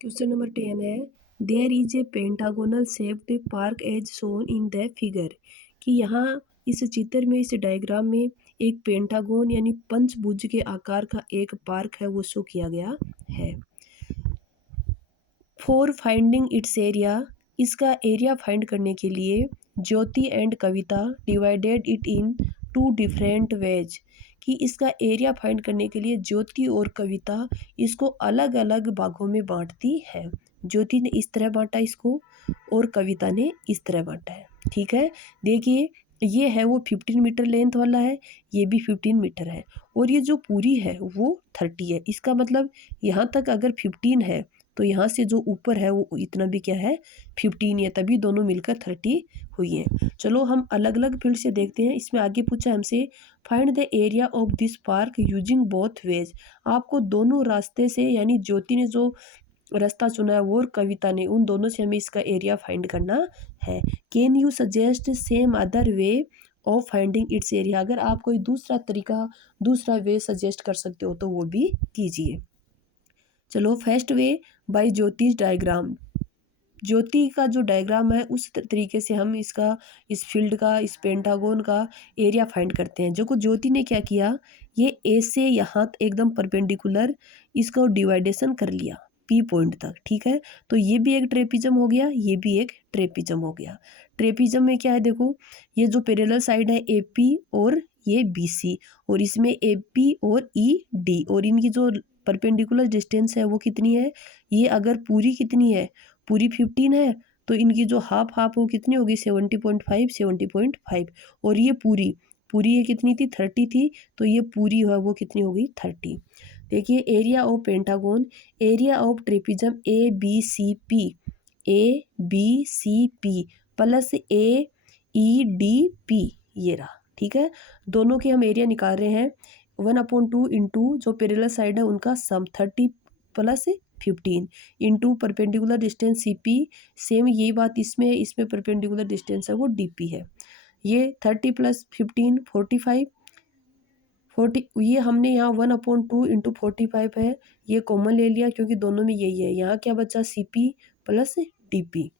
Question number 10 है, there is a pentagonal shaped park as shown in the figure. कि यहाँ इस चित्र में, इस डायग्राम में एक पेंटागोन यानी पंचभुज के आकार का एक पार्क है वो शो किया गया है। फॉर फाइंडिंग इट्स एरिया, इसका एरिया फाइंड करने के लिए Jyoti and Kavita divided it in two different ways. कि इसका एरिया फाइंड करने के लिए ज्योति और कविता इसको अलग अलग भागों में बांटती है। ज्योति ने इस तरह बांटा इसको और कविता ने इस तरह बांटा है। ठीक है, देखिए ये है वो 15 मीटर लेंथ वाला है, ये भी 15 मीटर है और ये जो पूरी है वो 30 है। इसका मतलब यहाँ तक अगर 15 है तो यहाँ से जो ऊपर है वो इतना भी क्या है 15 है, तभी दोनों मिलकर 30 हुई है। चलो हम अलग अलग फील्ड से देखते हैं। इसमें आगे पूछा हमसे find the area of this park using both ways. आपको दोनों रास्ते से, यानी ज्योति ने जो रास्ता चुना है वो और कविता ने, उन दोनों से हमें इसका एरिया फाइंड करना है। Can you suggest same other way of finding its area. अगर आप कोई दूसरा तरीका, दूसरा वे सजेस्ट कर सकते हो तो वो भी कीजिए। चलो फर्स्ट वे बाय ज्योतिष डायग्राम। ज्योति का जो डायग्राम है उस तरीके से हम इसका, इस फील्ड का, इस पेंटागोन का एरिया फाइंड करते हैं। जो को ज्योति ने क्या किया, ये ए से यहाँ एकदम परपेंडिकुलर इसको डिवाइडेशन कर लिया पी पॉइंट तक। ठीक है, तो ये भी एक ट्रेपिज्म हो गया, ये भी एक ट्रेपिज्म हो गया। ट्रेपिज्म में क्या है, देखो ये जो पैरेलल साइड है ए पी और ये बी सी, और इसमें ए पी और ई डी, और इनकी जो परपेंडिकुलर डिस्टेंस है वो कितनी है, ये अगर पूरी कितनी है, पूरी 15 है तो इनकी जो हाफ हाफ वो कितनी होगी 70.5 70.5, और ये पूरी पूरी ये कितनी थी 30 थी, तो ये पूरी है वो कितनी होगी 30। देखिए area of pentagon, area of trapezium A B C P plus A E D P, ये रहा। ठीक है, दोनों के हम एरिया निकाल रहे हैं 1/2 इंटू जो पैरेलल साइड है उनका sum 30 plus 15 into perpendicular distance C P. Same यही बात इसमें परपेंडिकुलर डिस्टेंस है वो डी पी है। ये 30 प्लस 15 45, 40, ये हमने यहाँ 1/2 इंटू 45 है, ये कॉमन ले लिया क्योंकि दोनों में यही है। यहाँ क्या बचा C P plus D P.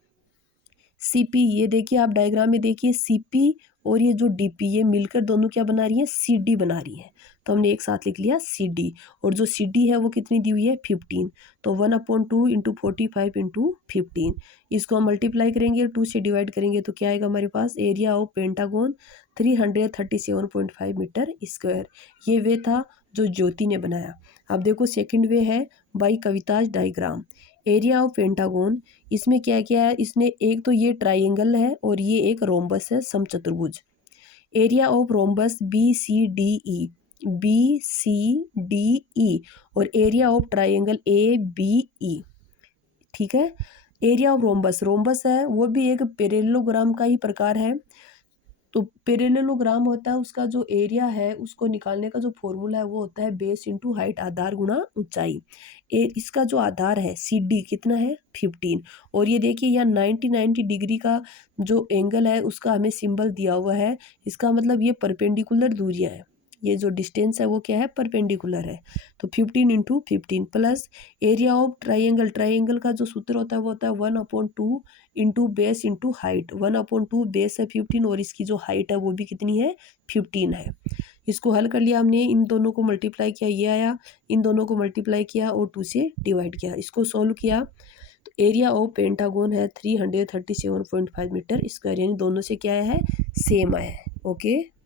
C P, ये देखिए आप डायग्राम में देखिए सी पी और ये जो डी पी, ये मिलकर दोनों क्या बना रही है, सी डी बना रही है। तो हमने एक साथ लिख लिया सी डी, और जो सी डी है वो कितनी दी हुई है 15। तो 1/2 इंटू 45 इंटू 15, इसको हम मल्टीप्लाई करेंगे 2 से डिवाइड करेंगे तो क्या आएगा हमारे पास, area of pentagon 337.5 metre square. ये वे था जो ज्योति ने बनाया। अब देखो सेकंड वे है by Kavita's diagram. Area of pentagon, इसमें क्या क्या है, इसने एक तो ये ट्राइंगल है और ये एक रोम्बस है समचतुर्भुज। Area of rhombus B C D E और area of triangle A B E. ठीक है, एरिया ऑफ रोम्बस, रोम्बस है वो भी एक पैरेललोग्राम का ही प्रकार है। तो पैरेललोग्राम होता है, उसका जो एरिया है उसको निकालने का जो फॉर्मूला है वो होता है बेस इंटू हाइट, आधार गुणा ऊंचाई। इसका जो आधार है सी डी कितना है 15, और ये देखिए यहाँ 90 डिग्री का जो एंगल है उसका हमें सिंबल दिया हुआ है। इसका मतलब ये परपेंडिकुलर दूरियां है, ये जो डिस्टेंस है वो क्या है परपेंडिकुलर है। तो 15 into 15 plus area of triangle, triangle का जो सूत्र होता है वो होता है 1/2 into base into height. 1/2 base है 15 और इसकी जो हाइट है वो भी कितनी है 15 है। इसको हल कर लिया हमने, इन दोनों को मल्टीप्लाई किया, ये आया, इन दोनों को मल्टीप्लाई किया और 2 से डिवाइड किया। इसको सॉल्व किया तो एरिया ऑफ पेंटागोन है 337.5 मीटर स्क्वायर, यानी दोनों से क्या आया है सेम आया है। ओके।